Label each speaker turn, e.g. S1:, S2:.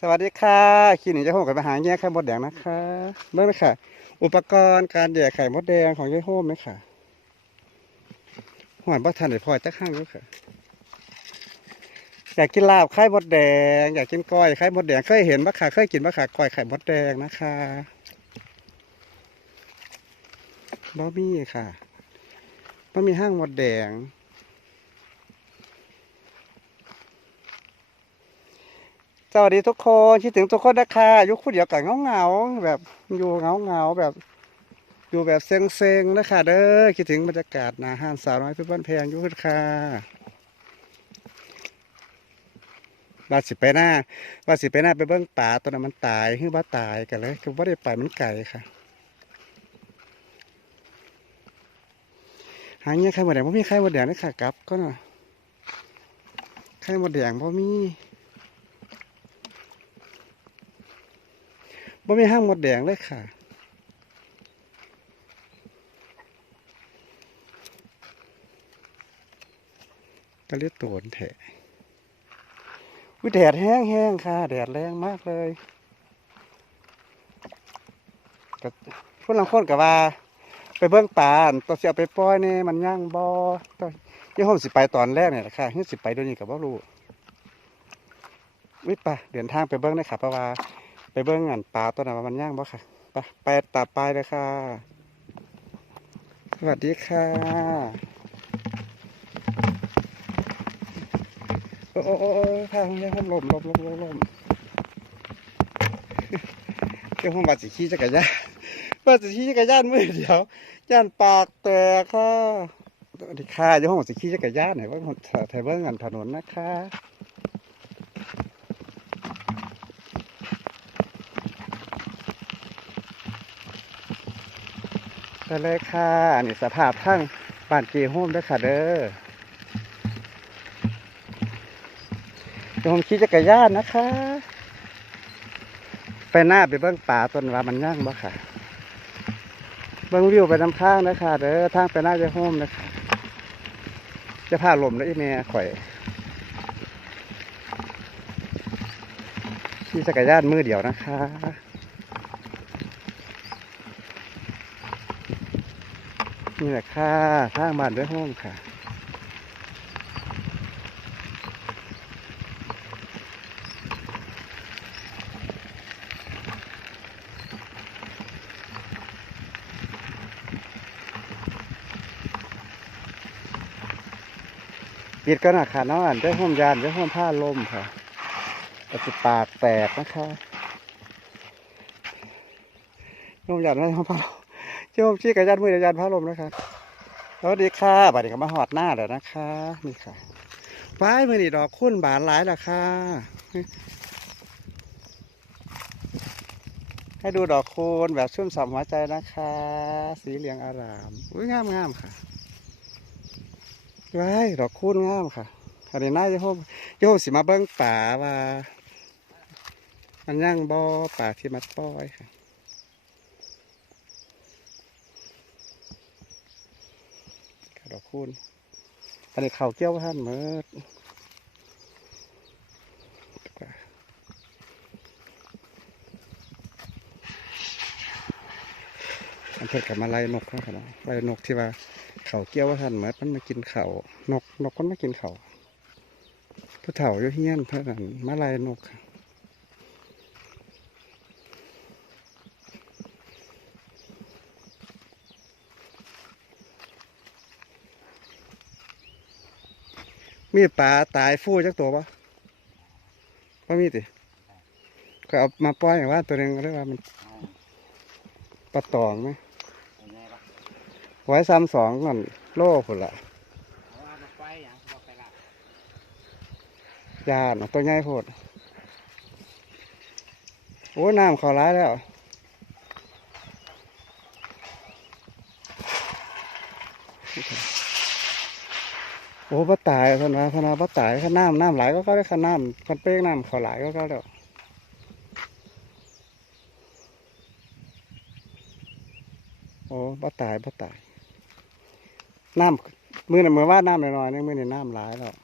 S1: สวัสดีค่ะคลินิกเจ้าโฮมกับไปหาแยกไข่มดแดงนะคะเมื่อไหมค่ะ อุปกรณ์การแยกไข่มดแดงของยายโฮมไหมค่ะหวานบ่ทันได้พอจักข้างด้วยค่ะ อยากกินลาบไข่มดแดง อยากกินก้อยไข่มดแดงเคยเห็นปะค่ะเคยกินปะค่ะก้อยไข่มดแดงนะคะบ่มีค่ะบ่มีห้างมดแดง สวัสดีทุกคนคิดถึงทุกคนนะคะอยุคคู่เดียวกันเงาเงาแบบอยู่เงาเงาแบบ อยู่แบบเซ็งเซ็งๆนะคะเด้อคิดถึงบรรยากาศนาห้านสาวน้อยเพื่อนบ้านแพงอยุคค่ะว่าสิไปหน้าว่าสิไปหน้าไปเบิ้งป่าตัวนั้นมันตายคือว่าตายกันเลยคือว่าได้ไปมันไก่ค่ะหางเงี้ยไข่หมดแดงพ่มีไข่หมดแดงเลยค่ะกลับก็น่ะไข่หมดแดงพ่มี บ่มีห้างหมดแดงเลยค่ะก็เรียกโตนแถะวิแดดแห้งๆค่ะ แดดแรงมากเลยก็พวกลังคนกับว่า ไปเบิ่งปานตัวสิเอาไปปล่อยเนี่ยมันย่างบ่ตัวยี่ห้อสิไปตอนแรกเนี่ยแหละค่ะเฮ้ยสิไปเดี๋ยนี้กับว่ารู้วิปะเดินทางไปเบิ่งนะครับเพราะว่า ไปเบิ่งอันปลาตัวนั้นามันย่างบ่ค่ะไปไปตัดปลายเลยค่ะ สวัสดีค่ะ โอ้โอ้โอ้โอ้ทางยังลมลมลมลมลมเจ้าผมบาดสิขี่จักรยานบาดสิขี่จักรยานมือเดียวย่านปากแตกค่ะสวัสดีค่ะเจ้าผมสิขี่จักรยานไหนว่าไทยเบิ่งอันถนนนะคะ ไปเลยค่ะอันนี้สภาพทั้งบ้านเกีโฮมด้วยค่ะเด้อเดี๋ยวผมขี่จักรยานนะคะ ไปหน้าไปเบิ้งป่าต้นว่ามันย่างบ่ค่ะ เบิ้งวิวไปน้ำข้างนะคะเด้อทางไปหน้าเกีโฮมนะคะ จะพาลมแล้วอีเมียข่อยขี่จักรยานมือเดียวนะคะ นี่แหละค่ะทางบ้านด้วยห้องค่ะปิดก็นะค่ะน้องอ่านด้วยห้องยานด้วยห้องผ้าลมค่ะอาจจะปากแตกนะคะห้องยานได้ห้องผ้าลม เจ้าชี้กับยานมือยานผ้าลมนะคะสวัสดีค่ะบัดนี้ก็มาหอดหน้าแล้วนะคะ นี่ค่ะป้ายมือนี่ดอกคุ้นบานหลายแล้วค่ะ ให้ดูดอกคูณแบบชุ่มฉ่ำหัวใจนะคะ สีเหลืองอาราม อุ้ยงามงามค่ะว้ายดอกคูณงามค่ะอันนี้น่าจะโฮมโยมสิมาเบิ้งป่าว่า มันย่างบ่อป่าที่มัดป้อยค่ะ ค่ะ ดอกคูณอันนี้เขาเกี้ยวท่านเมิดอันเพิ่นกับมาไล่นกเขาค่ะเนาะไล่นกที่ว่าเขาเกี้ยวว่าท่านเมิดมันมากินเขานกนกมันมากินเขาผู้เฒ่าอยู่เฮี้ยนเพื่อนนมาไล่นก มีปลาตายฟู่จักตัวปะก็มีติก็เอามาปล่อยอย่างว่าตัวหนึงเรียกว่ามันปลาตองไหมไว้ซ้ำสองก่อนโล่ผุนละยานตัวใหญ่โพดโอ้น้ำเขาร้ายแล้วโอ้ โอ้บ่ตายท่านาท่านว่าบ่ตายข้าน้ำน้ำไหลก็เข้าได้ข้าน้ำคันเป้งน้ำเขาไหลก็เข้าได้โอ้บ่ตายบ่ตายน้ำมือน่ะมือว่าน้ำน้อยๆนี่มือนี่น้ำหลายแล้ว